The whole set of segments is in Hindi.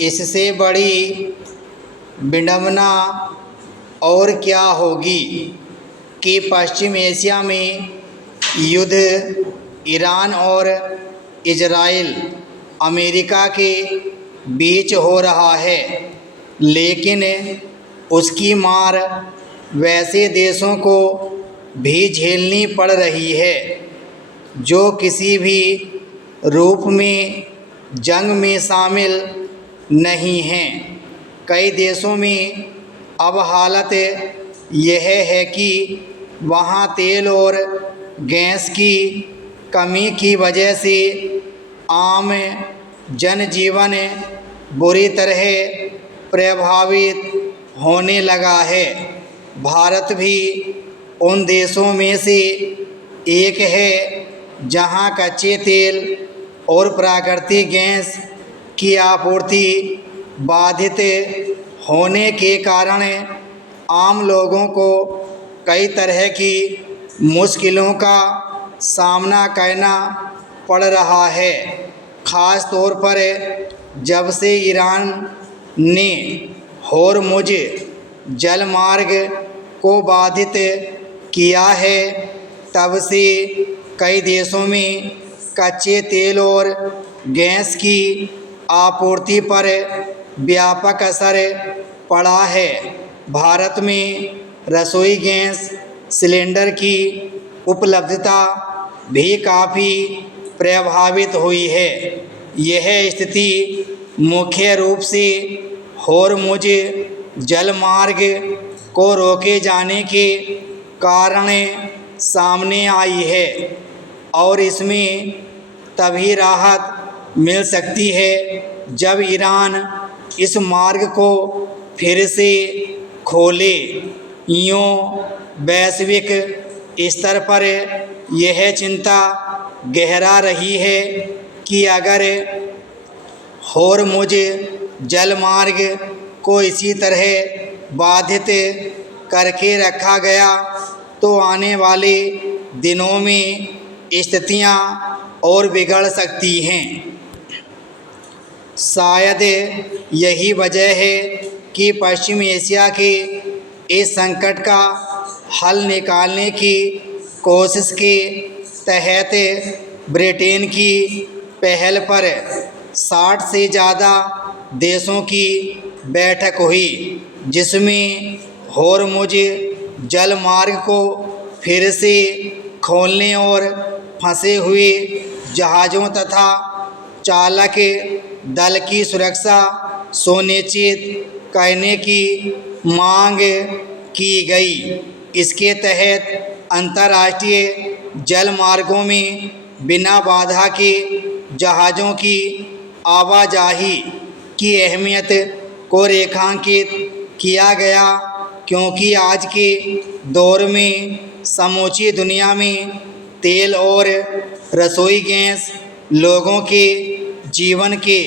इससे बड़ी विडंबना और क्या होगी कि पश्चिम एशिया में युद्ध ईरान और इजराइल अमेरिका के बीच हो रहा है, लेकिन उसकी मार वैसे देशों को भी झेलनी पड़ रही है जो किसी भी रूप में जंग में शामिल नहीं हैं। कई देशों में अब हालत यह है कि वहाँ तेल और गैस की कमी की वजह से आम जनजीवन बुरी तरह प्रभावित होने लगा है। भारत भी उन देशों में से एक है जहां कच्चे तेल और प्राकृतिक गैस की आपूर्ति बाधित होने के कारण आम लोगों को कई तरह की मुश्किलों का सामना करना पड़ रहा है। ख़ास तौर पर जब से ईरान ने होर्मुज़ जलमार्ग को बाधित किया है, तब से कई देशों में कच्चे तेल और गैस की आपूर्ति पर व्यापक असर पड़ा है। भारत में रसोई गैस सिलेंडर की उपलब्धता भी काफ़ी प्रभावित हुई है। यह स्थिति मुख्य रूप से होर्मुज़ जलमार्ग को रोके जाने के कारण सामने आई है और इसमें तभी राहत मिल सकती है जब ईरान इस मार्ग को फिर से खोले। यूँ वैश्विक स्तर पर यह चिंता गहरा रही है कि अगर होर्मुज़ जलमार्ग को इसी तरह बाधित करके रखा गया तो आने वाले दिनों में स्थितियां और बिगड़ सकती हैं। शायद यही वजह है कि पश्चिम एशिया के इस संकट का हल निकालने की कोशिश के तहत ब्रिटेन की पहल पर 60 से ज़्यादा देशों की बैठक हुई, जिसमें होर्मुज़ जलमार्ग को फिर से खोलने और फंसे हुए जहाज़ों तथा चालक दल की सुरक्षा सुनिश्चित करने की मांग की गई। इसके तहत अंतर्राष्ट्रीय जलमार्गों में बिना बाधा के जहाज़ों की आवाजाही की अहमियत को रेखांकित किया गया, क्योंकि आज के दौर में समूची दुनिया में तेल और रसोई गैस लोगों के जीवन के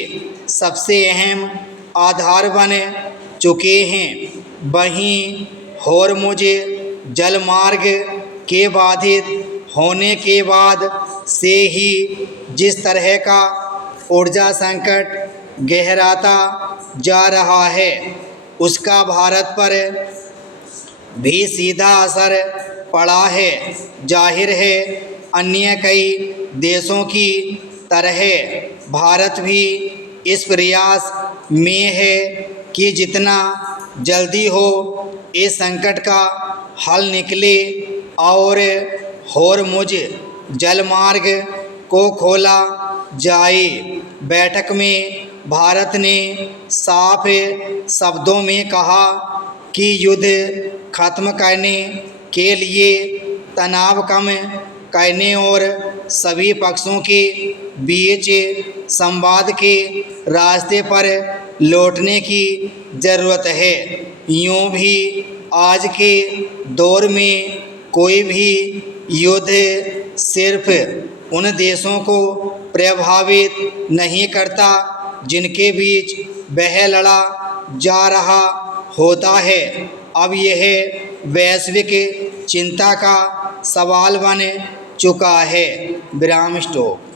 सबसे अहम आधार बन चुके हैं। वहीं होर्मुज़ जलमार्ग के बाधित होने के बाद से ही जिस तरह का ऊर्जा संकट गहराता जा रहा है, उसका भारत पर भी सीधा असर पड़ा है। जाहिर है, अन्य कई देशों की तरह भारत भी इस प्रयास में है कि जितना जल्दी हो इस संकट का हल निकले और होर्मुज़ जलमार्ग को खोला जाए। बैठक में भारत ने साफ शब्दों में कहा कि युद्ध खत्म करने के लिए तनाव कम करने और सभी पक्षों के बीच संवाद के रास्ते पर लौटने की ज़रूरत है। यूँ भी आज के दौर में कोई भी युद्ध सिर्फ उन देशों को प्रभावित नहीं करता जिनके बीच वह लड़ा जा रहा होता है। अब यह वैश्विक चिंता का सवाल बन चुका है। विराम स्टॉप।